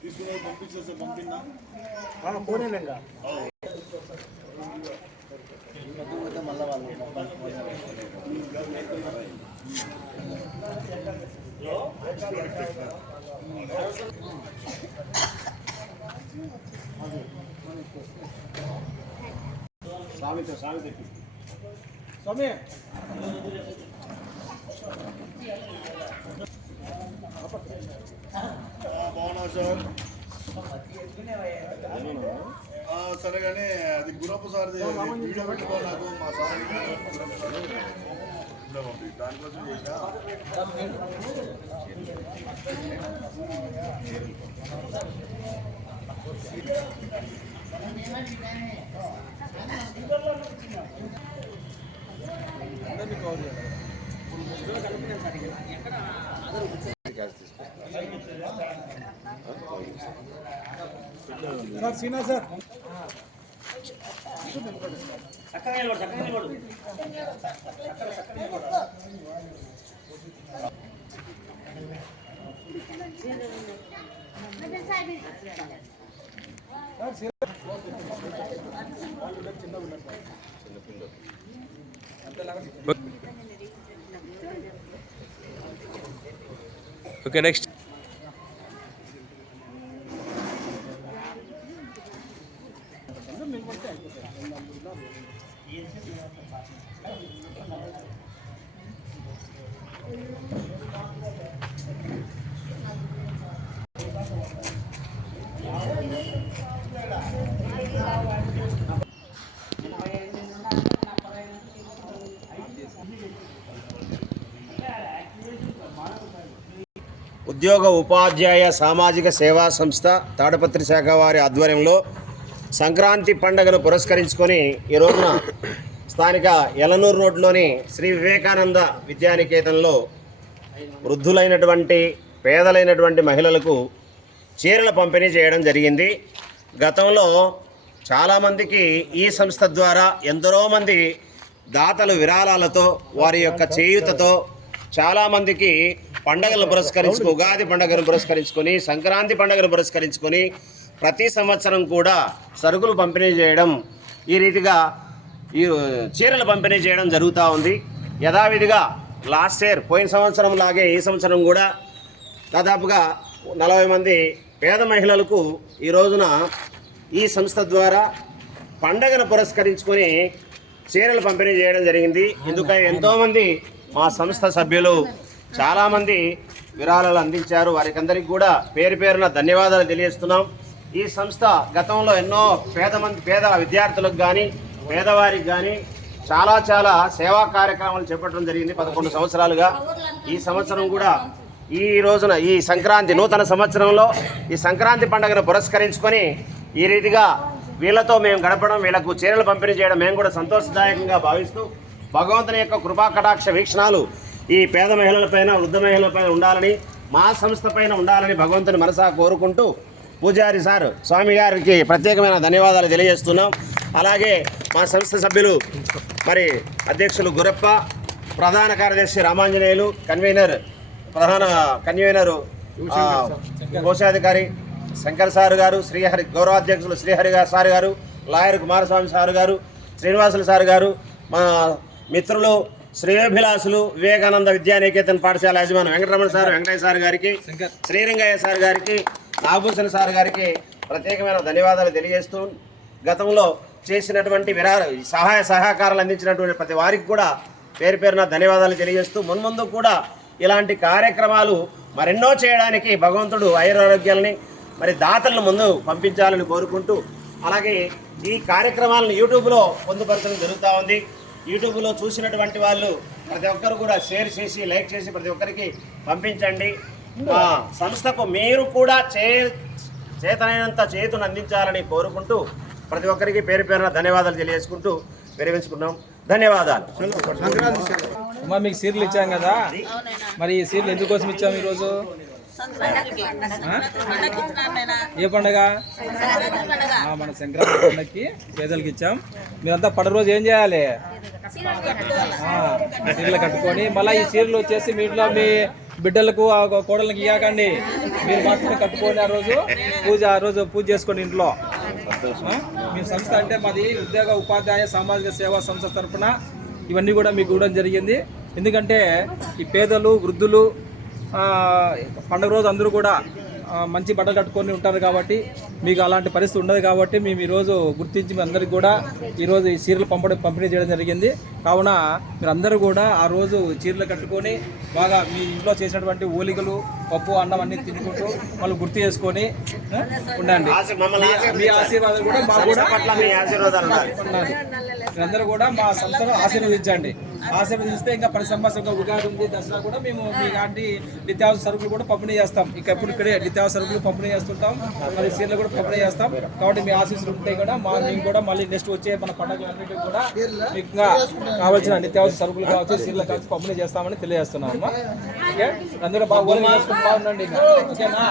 తీసుకుని పంపించేస్తే పంపినా పోనేలేంగా మళ్ళీ వాళ్ళు స్వామితో స్వామి బాగున్నా సార్ సరే కానీ అది గురప్ప సార్ వీడియో పెట్టుకో నాకు మా సార్ దానికోసం చేసా సీనా సార్ ఓకే నెక్స్ట్ ఉద్యోగ ఉపాధ్యాయ సామాజిక సేవా సంస్థ తాడపత్రి శాఖ వారి ఆధ్వర్యంలో సంక్రాంతి పండుగను పురస్కరించుకొని ఈ రోజున స్థానిక యలనూరు రోడ్లోని శ్రీ వివేకానంద విద్యానికేతన్లో వృద్ధులైనటువంటి పేదలైనటువంటి మహిళలకు చీరల పంపిణీ చేయడం జరిగింది. గతంలో చాలామందికి ఈ సంస్థ ద్వారా ఎందరోమంది దాతలు విరాళాలతో వారి యొక్క చేయూతతో చాలామందికి పండుగలు పురస్కరించుకు ఉగాది పండుగను పురస్కరించుకొని సంక్రాంతి పండుగను పురస్కరించుకొని ప్రతి సంవత్సరం కూడా సరుకులు పంపిణీ చేయడం ఈ రీతిగా ఈ చీరలు పంపిణీ చేయడం జరుగుతూ ఉంది. యథావిధిగా లాస్ట్ ఇయర్ పోయిన సంవత్సరం లాగే ఈ సంవత్సరం కూడా దాదాపుగా 40 మంది పేద మహిళలకు ఈ రోజున ఈ సంస్థ ద్వారా పండుగను పురస్కరించుకొని చీరలు పంపిణీ చేయడం జరిగింది. ఎందుకంటే ఎంతోమంది మా సంస్థ సభ్యులు చాలామంది విరాళాలు అందించారు. వారికి అందరికీ కూడా పేరు పేరున ధన్యవాదాలు తెలియజేస్తున్నాం. ఈ సంస్థ గతంలో ఎన్నో పేద విద్యార్థులకు కానీ పేదవారికి కానీ చాలా సేవా కార్యక్రమాలు చేపట్టడం జరిగింది 11 సంవత్సరాలుగా. ఈ సంవత్సరం కూడా ఈ రోజున ఈ సంక్రాంతి నూతన సంవత్సరంలో ఈ సంక్రాంతి పండుగను పురస్కరించుకొని ఈ రీతిగా వీళ్ళతో మేము గడపడం, వీళ్ళకు చీరలు పంపిణీ చేయడం మేము కూడా సంతోషదాయకంగా భావిస్తూ భగవంతుని యొక్క కృపా కటాక్ష వీక్షణాలు ఈ పేద మహిళలపైన వృద్ధ మహిళలపైన ఉండాలని మా సంస్థ పైన ఉండాలని భగవంతుని మనసా కోరుకుంటూ పూజారి సార్ స్వామి గారికి ప్రత్యేకమైన ధన్యవాదాలు తెలియజేస్తున్నాం. అలాగే మా సంస్థ సభ్యులు మరి అధ్యక్షులు గురప్ప, ప్రధాన కార్యదర్శి రామాంజనేయులు, ప్రధాన కన్వీనరు కోశాధికారి శంకర్ సార్ గారు, శ్రీహరి గౌరవాధ్యక్షులు శ్రీహరి సార్ గారు, లాయర్ కుమారస్వామి సార్ గారు, శ్రీనివాసులు సార్ గారు, మా మిత్రులు శ్రేయోభిలాసులు వివేకానంద విద్యానికేతన్ పాఠశాల యజమాని వెంకటరమణ సార్, వెంకటయ్య సార్ గారికి, శ్రీరంగయ్య సార్ గారికి, నాగభూషణ్ సార్ గారికి ప్రత్యేకమైన ధన్యవాదాలు తెలియజేస్తూ గతంలో చేసినటువంటి సహాయ సహకారాలు అందించినటువంటి ప్రతి వారికి కూడా పేరు పేరున ధన్యవాదాలు తెలియజేస్తూ మున్ముందు కూడా ఇలాంటి కార్యక్రమాలు మరెన్నో చేయడానికి భగవంతుడు ఆయురారోగ్యాలని మరి దాతలను ముందు పంపించాలని కోరుకుంటూ అలాగే ఈ కార్యక్రమాలను యూట్యూబ్లో పొందుపరచడం జరుగుతూ ఉంది. యూట్యూబ్లో చూసినటువంటి వాళ్ళు ప్రతి ఒక్కరు కూడా షేర్ చేసి లైక్ చేసి ప్రతి ఒక్కరికి పంపించండి. మా సంస్థకు మీరు కూడా చేతనైనంత చేతును అందించాలని కోరుకుంటూ ప్రతి ఒక్కరికి పేరు పేరున ధన్యవాదాలు తెలియజేసుకుంటూ విరమించుకున్నాం. ధన్యవాదాలు. అమ్మా మీకు సీట్లు ఇచ్చాం కదా, మరి ఈ సీట్లు ఎందుకోసం ఇచ్చాము ఈరోజు? ఏ పండుగ? మన సంక్రాంతి పండుగకి పేదలకు ఇచ్చాం. మీరంతా పండుగ రోజు ఏం చేయాలి? చీరలు కట్టుకొని మళ్ళీ ఈ చీరలు వచ్చేసి మీ ఇంట్లో బిడ్డలకు ఆ కోడళ్ళకి ఇవ్వకండి, మీరు మాత్రమే కట్టుకొని ఆ రోజు పూజ చేసుకోండి ఇంట్లో. మీ సంస్థ అంటే మాది ఉద్యోగ ఉపాధ్యాయ సామాజిక సేవా సంస్థ తరఫున ఇవన్నీ కూడా మీకు ఇవ్వడం జరిగింది. ఎందుకంటే ఈ పేదలు వృద్ధులు పండుగ రోజు అందరూ కూడా మంచి బట్టలు కట్టుకొని ఉంటారు కాబట్టి మీకు అలాంటి పరిస్థితి ఉండదు కాబట్టి మేము ఈరోజు గుర్తించి మీ అందరికీ కూడా ఈరోజు ఈ చీరలు పంపిణీ చేయడం జరిగింది. కావున మీరు అందరూ కూడా ఆ రోజు చీరలు కట్టుకొని బాగా మీ ఇంట్లో చేసినటువంటి ఓలికలు పప్పు అన్నం అన్నీ తినుకుంటూ వాళ్ళు గుర్తు చేసుకొని ఉండండి. మీ ఆశీర్వాదం కూడా మాకు కూడా మీరందరూ కూడా మా సంస్థను ఆశీర్వదించండి. ఆశీర్వదిస్తే ఇంకా 10 సంవత్సరాలు ఉగాది ఉంది, దసరా కూడా మేము మీ లాంటి నిత్యావసర సరుకులు కూడా పంపిణీ చేస్తాం. ఎప్పుడు ఇక్కడే నిత్యావసర సరుకులు పంపిణీ చేస్తుంటాం, మరి చీరలు కూడా పంపిణీ చేస్తాం. కాబట్టి మీ ఆశీస్సులు ఉంటాయి కూడా మేము కూడా మళ్ళీ నెక్స్ట్ వచ్చే మన పండుగలన్నిటికీ కూడా మీకు కావాల్సిన నిత్యావసర సరుకులు కావచ్చు, చీరలు కావచ్చు పంపిణీ చేస్తామని తెలియజేస్తున్నాం. ఓకే, అందరూ బాగా ఉండండి. ఓకేనా?